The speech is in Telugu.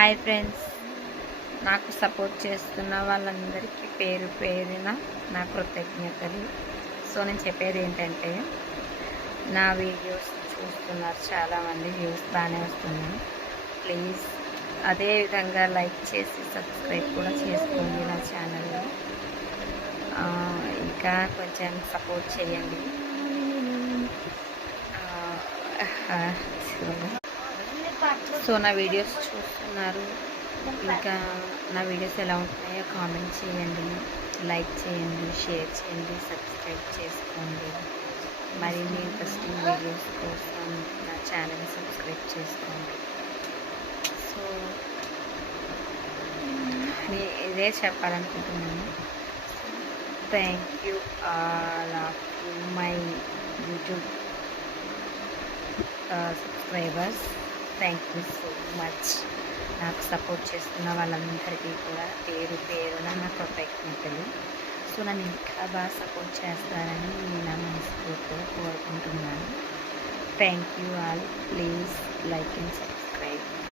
హాయ్ ఫ్రెండ్స్, నాకు సపోర్ట్ చేస్తున్న వాళ్ళందరికీ పేరు పేరున నా కృతజ్ఞతలు. సో నేను చెప్పేది ఏంటంటే, నా వీడియోస్ చూస్తున్నారు చాలామంది, వ్యూస్ బాగానే వస్తున్నాయి. ప్లీజ్ అదేవిధంగా లైక్ చేసి సబ్స్క్రైబ్ కూడా చేసుకోండి నా ఛానల్లో. ఇంకా కొంచెం సపోర్ట్ చేయండి. సో నా వీడియోస్ చూస్తున్నారు, ఇంకా నా వీడియోస్ ఎలా ఉంటున్నాయో కామెంట్ చేయండి, లైక్ చేయండి, షేర్ చేయండి, సబ్స్క్రైబ్ చేసుకోండి. మరిన్ని ఇంట్రెస్టింగ్ వీడియోస్ కోసం నా ఛానల్ని సబ్స్క్రైబ్ చేసుకోండి. సో నేను ఇదే చెప్పాలనుకుంటున్నాను. Thank you all of you my YouTube subscribers. Thank you so much. నాకు సపోర్ట్ చేస్తున్న వాళ్ళందరికీ కూడా పేరు పేరున నా కృతజ్ఞతలు. సో నన్ను ఇంకా బాగా సపోర్ట్ చేస్తారని నేను నా మనస్ఫూర్తిగా కోరుకుంటున్నాను. Thank you all. Please like and subscribe.